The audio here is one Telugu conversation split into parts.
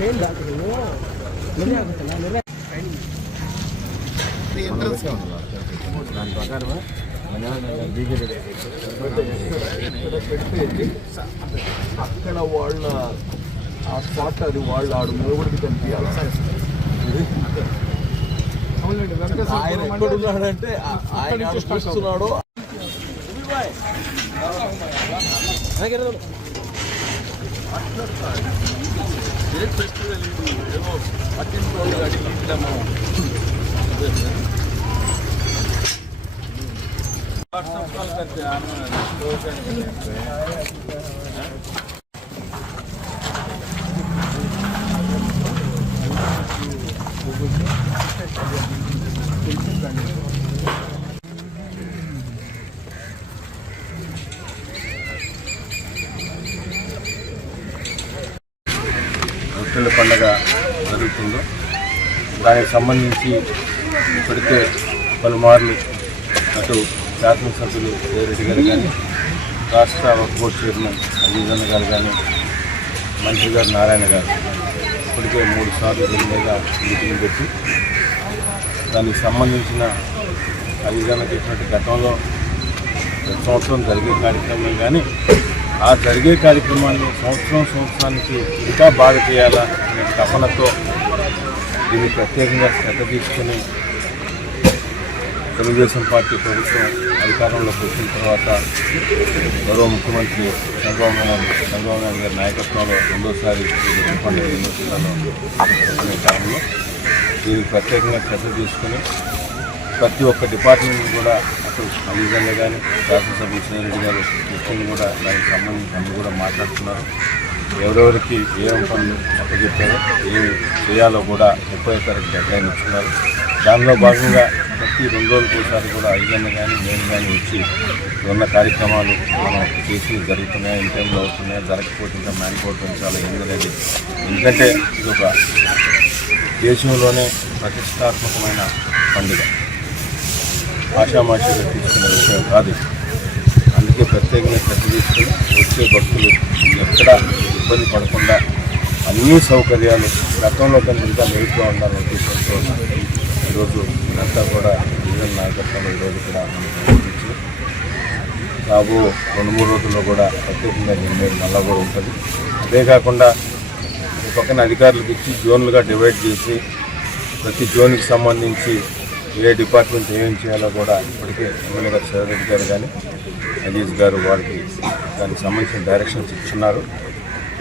దాని ప్రకారం అక్కడ వాళ్ళ ఆ స్పాట్ అది వాళ్ళు ఆడు మూగుడికి కనిపించాలి. ఆయన ఎక్కడున్నాడంటే ఆయన చూస్తున్నాడు. ఏ ఫెస్టివల్ ఏదో పట్టించుకోవాలి అడిగి మనం రొట్టెల పండుగ జరుగుతుందో దానికి సంబంధించి ఇప్పటికే పలుమార్లు అటు శాసనసభ్యులు జయరెడ్డి గారు కానీ రాష్ట్ర వక్ఫ్ బోర్డు చైర్మన్ అజీజన్న గారు కానీ మంత్రి గారు నారాయణ గారు ఇప్పటికే 3 సార్లు దీని మీద మీటింగ్ పెట్టి దానికి సంబంధించిన అజీజన్న చెప్పినట్టు గతంలో ప్రతి సంవత్సరం జరిగే కార్యక్రమం కానీ ఆ జరిగే కార్యక్రమాన్ని సంవత్సరానికి ఇంకా బాగా చేయాలా అనే తపనతో దీన్ని ప్రత్యేకంగా శ్రద్ధ తీసుకుని తెలుగుదేశం పార్టీ ప్రభుత్వం అధికారంలోకి వచ్చిన తర్వాత గౌరవ ముఖ్యమంత్రి చంద్రబాబు నాయుడు గారి నాయకత్వంలో రెండోసారి పండుగ జిల్లాలో అనే కాలంలో దీనికి ప్రత్యేకంగా శ్రద్ధ తీసుకుని ప్రతి ఒక్క డిపార్ట్మెంట్ కూడా అటు అధికారులు కానీ శాసనసభ్యులు శ్రీరెడ్డి గారు ముఖ్యంగా కూడా దానికి సంబంధించి అన్ని కూడా మాట్లాడుతున్నారు. ఎవరెవరికి ఏం పనులు అప్పచెప్పారో ఏమి చేయాలో కూడా 30వ తారీఖు డెడ్లైన్ ఇస్తున్నారు. దానిలో భాగంగా ప్రతి 2 రోజులకు ఒకసారి కూడా అధికారులు కానీ నేను కానీ వచ్చి ఉన్న కార్యక్రమాలు మనం చేసి జరుగుతున్నాయా, ఇన్ టైంలో అవుతున్నాయా, జరగకపోతే ఇంకా మ్యాన్పోవటం చాలా ఎందుకంటే ఎందుకంటే ఇది ఒక దేశంలోనే ప్రతిష్టాత్మకమైన పండుగ, ఆషామాషిగా తీసుకునే విషయం కాదు. అందుకే ప్రత్యేకంగా శ్రద్ధ తీసుకుని వచ్చే భక్తులు ఎక్కడా ఇబ్బంది పడకుండా అన్ని సౌకర్యాలు గతంలో కన్నా ఇంకా మెరుగ్గా ఉండాలనే ఉద్దేశంతో ఈరోజు ఇదంతా కూడా డివిజన్ నాయకత్వంలో ఈరోజు కూడా చూపించి రాబో 2-3 రోజుల్లో కూడా ప్రత్యేకంగా దీని మీద మళ్ళా కూడా ఉంటుంది. అదే కాకుండా ఈ పక్కన అధికారులకు ఇచ్చి జోన్లుగా డివైడ్ చేసి ప్రతి జోన్కి సంబంధించి ఏ డిపార్ట్మెంట్ ఏం చేయాలో కూడా ఇప్పటికే ఎమ్మెల్యే గారు శ్రీరెడ్డి గారు కానీ అజీజ్ గారు వారికి దానికి సంబంధించిన డైరెక్షన్స్ ఇస్తున్నారు.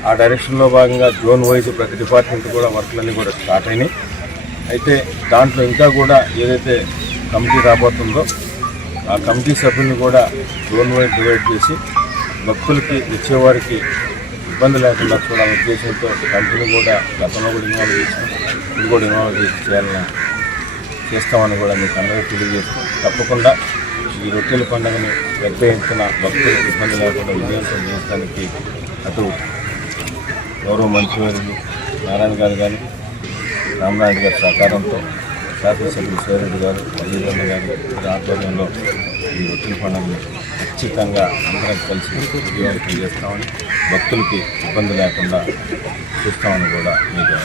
ఆ డైరెక్షన్లో భాగంగా జోన్ వైజ్ ప్రతి డిపార్ట్మెంట్ కూడా వర్క్లన్నీ కూడా స్టార్ట్ అయినాయి. అయితే దాంట్లో ఇంకా కూడా ఏదైతే కమిటీ రాబోతుందో ఆ కమిటీ సభ్యులను కూడా జోన్ వైజ్ డివైడ్ చేసి భక్తులకి వచ్చేవారికి ఇబ్బంది లేకుండా చూడాలనే ఉద్దేశంతో కమిటీని కూడా గతంలో కూడా ఇన్వాల్వ్ చేసి ఇది కూడా ఇన్వాల్వ్ చేయాలని చేస్తామని కూడా మీకు అందరూ తెలియజేస్తాం. తప్పకుండా ఈ రొట్టెల పండుగని పెద్ద ఎత్తున భక్తులకు ఇబ్బంది లేకుండా విజయవంతం చేయడానికి అటు గౌరవ మంత్రివర్యులు నారాయణ గారు కానీ రామనాయుడు గారి సహకారంతో శాసనసభ్యులు శ్రీరెడ్డి గారు అజీజన్న గారు ఆధ్వర్యంలో ఈ రొట్టెల పండుగని ఖచ్చితంగా అందరం కలిసి విజయవంతం చేస్తామని భక్తులకి ఇబ్బంది లేకుండా చూస్తామని కూడా మీకు